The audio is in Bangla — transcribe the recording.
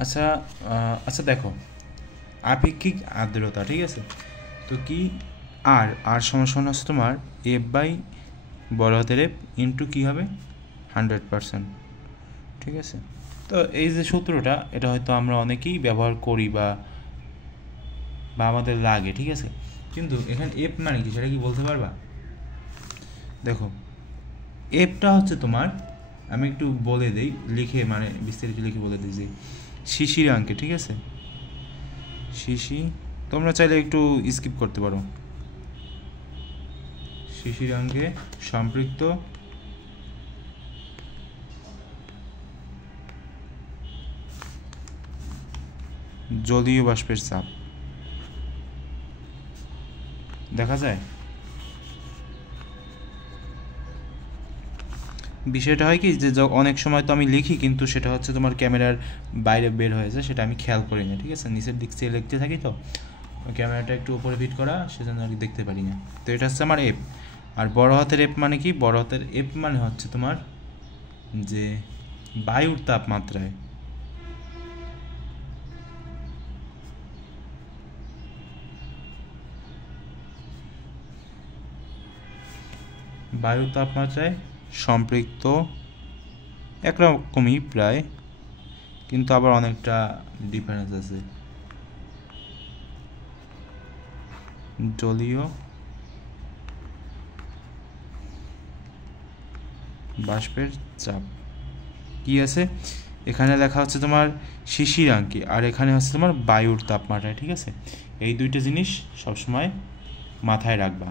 আচ্ছা, আচ্ছা দেখো, আপেক্ষিক আর্দ্রতা, ঠিক আছে? তো কি আর সমান হচ্ছে তোমার এফ বাই বড় হাতের এফ ইন্টু কী হবে 100%, ঠিক আছে? তো এই যে সূত্রটা, এটা হয়তো আমরা অনেকেই ব্যবহার করি বা বা আমাদের লাগে, ঠিক আছে? কিন্তু এখানে এফ মানে কি সেটা কি বলতে পারবা? দেখো, এফটা হচ্ছে তোমার, আমি একটু বলে দিই লিখে, মানে বিস্তারিত লিখে বলে দিই যে শিশিরাঙ্কে, ঠিক আছে? শিশি, তোমরা চাইলে একটু স্কিপ করতে পারো। শিশিরাঙ্কে সম্পৃক্ত জলীয় বাষ্পের চাপ দেখা যায়। বিষয়টা হয় কি যে অনেক সময় তো আমি লিখি কিন্তু সেটা হচ্ছে তোমার ক্যামেরার বাইরে বের হয়ে যায়, সেটা আমি খেয়াল করি না, ঠিক আছে? নিচের দিক থেকে লিখতে থাকি তো ক্যামেরাটা একটু উপরে ফিট করা, সেজন্য আর কি দেখতে পারি না। তো এটা হচ্ছে আমার এফ। আর বড় হাতের এফ মানে কি? বড় হাতের এফ মানে হচ্ছে তোমার যে বায়ুর তাপমাত্রায়, বায়ুর তাপমাত্রায় সম্পৃক্ত, একরকমই প্রায়, কিন্তু আবার অনেকটা ডিফারেন্স আছে, জলীয় বাষ্পের চাপ কি আছে এখানে লেখা হচ্ছে তোমার শিশিরাঙ্কে, আর এখানে হচ্ছে তোমার বায়ুর তাপমাত্রা, ঠিক আছে? এই দুইটা জিনিস সবসময় মাথায় রাখবা।